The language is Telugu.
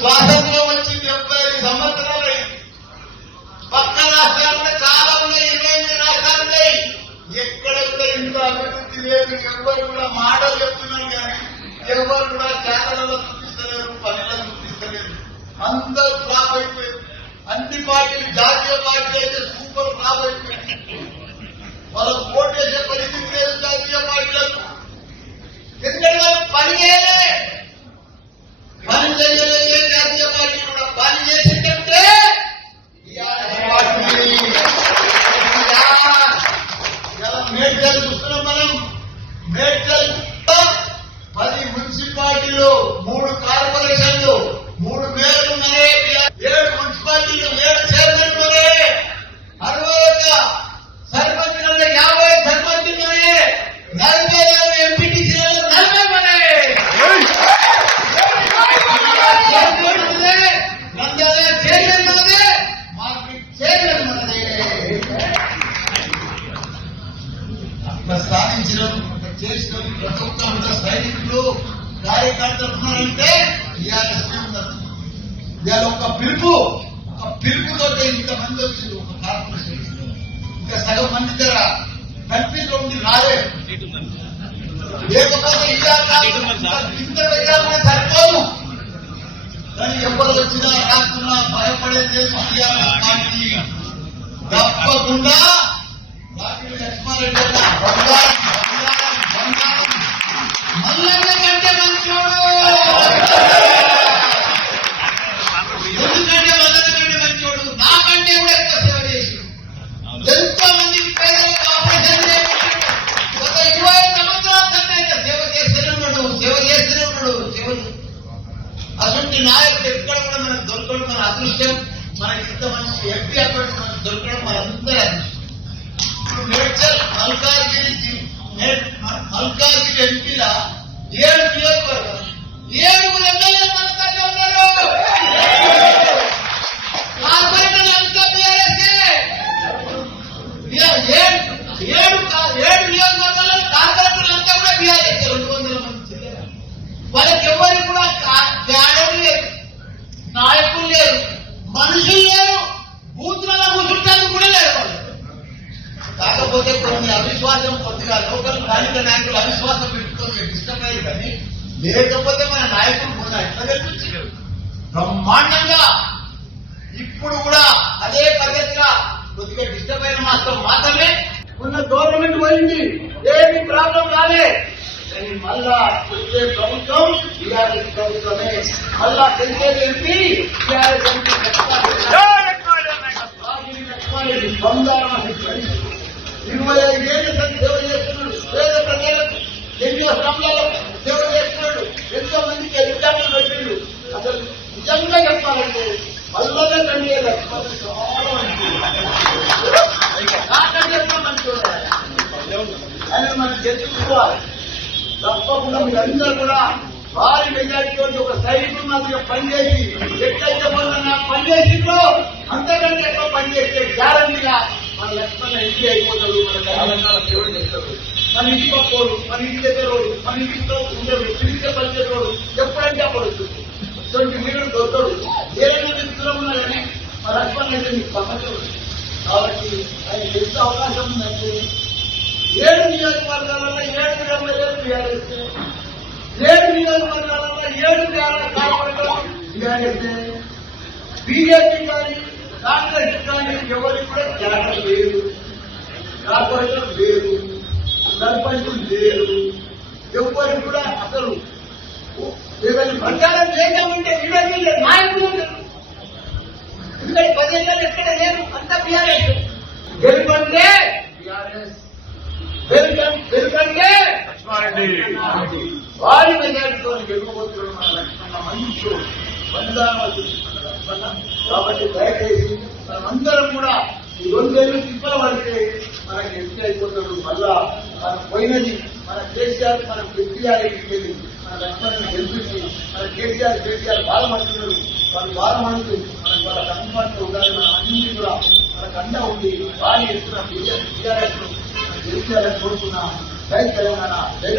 స్వాతంత్రం వచ్చి డెబ్బై ఐదు సంవత్సరాలైంది పక్క రాష్ట్రాల్లో చాలా ఇరవై రాష్ట్రాలు ఎక్కడ కూడా ఇంత అభివృద్ధి లేదు ఎవరు కూడా మాట చెప్తున్నాం కానీ ఎవరు కూడా చేతలలో చూపిస్తలేరు పనిలో చూపిస్తలేరు అందరూ ఫ్లాప్ అయిపోయింది మేడ్చల్ చూస్తున్నాం మనం మేడ్చల్ చేసడం ప్రతి ఒక్క సైనికులు కార్యకర్తలు ఉన్నారంటే ఉన్నారు. ఇవాళ ఒక పిలుపు ఒక పిలుపుతో ఇంతమంది వచ్చింది ఒక కార్పొరేషన్ ఇంకా సగం మంది దగ్గర కంట్రీలో ఉండి రాలేదు లేకపోతే ఇవాళ ఇంత పెట్టాలన్నా సరిపోదు. కానీ ఎవరు వచ్చినా రాకున్నా భయపడేది పార్టీ తప్పకుండా doctor లేకపోతే మన నాయకులు మొన్న ఎట్లా కనిపించారు బ్రహ్మాండంగా! ఇప్పుడు కూడా అదే పద్ధతిగా కొద్దిగా డిస్టర్బ్ అయిన మాత్రం మాత్రమే ఉన్న గవర్నమెంట్ పోయింది ఏమి ప్రాబ్లం రాలే. మళ్ళా వచ్చే ప్రభుత్వం ఇలాంటి ప్రభుత్వమే మళ్ళా తెలిసేది పెట్టిండు నిజంగా చెప్పాలంటే మల్లన్న తండ్రి ఆయన. మనం తెలుసుకోవాలి తప్పకుండా మీరందరూ కూడా భారీ మెజారిటీ ఒక సైనికులు మాదిరిగా పనిచేసి ఎక్కడైతే మొన్న పనిచేసిందో అంతకంటే ఎక్కువ పనిచేస్తే గ్యారంటీగా మన లక్ష్మణ ఎంపీ అయిపోతాడు మన తెలంగాణ సేవలు చేస్తాడు మన ఇంటి పక్కోడు మన ఇంటి దగ్గర మన ఇంటితో ఉండడు పిలిచే పనిచేసేవాడు ఎప్పుడంటే అప్పుడు వస్తుంది. ఇటువంటి మీరు దొరకడు. ఏదైనా వ్యక్తులు ఉన్నారని మా రక్తం అయితే మీకు సమస్య కాబట్టి ఆయన ఎంత అవకాశం ఉందంటే ఏడు నియోజకవర్గాలలో ఏడు ఎమ్మెల్యేలు టీఆర్ఎస్ ఏడు నియోజకవర్గాలలో ఏడు కార్పొరేటర్లు టీఆర్ఎస్ బీజేపీ కానీ కాంగ్రెస్ కానీ ఎవరికి కూడా త్యాగం లేదు కార్పొరేటర్ లేదు సర్పంచ్ లేదు ఎవరికి కూడా అసలు ఏదైనా ప్రచారం చేద్దామంటే వీళ్ళ నాయకులు లేరు. ఎందుకంటే పదేళ్ళు ఎక్కడ లేరు? అంతా టీఆర్ఎస్ గెలుపంటే టీఆర్ఎస్ లక్ష్మారెడ్డి. వారి మెజార్టీతో గెలుపబోతున్నాడు మన లక్ష్మణ మంచు. బంధాలు లక్ష్మణ. కాబట్టి దయచేసి మనమందరం కూడా ఈ రెండేళ్ళు తిప్పల పడితే మనకి ఎంపీ అయిపోతాడు. మళ్ళా మన పోయినది మన కేసీఆర్ మన వెళ్ళి మన లక్ష్మణ్ గెలిపించి మన కేసీఆర్ కేసీఆర్ బాధపడుతున్నాడు వాళ్ళు బాధపడుతూ మనకు వాళ్ళకి అందుబాటులో ఉండాలి మన అన్నింటి కూడా మనకు అండ ఉంది వారి ఎత్తున టీఆర్ఎస్ గెలిచారని కోరుకున్నా జై తెలంగాణ జై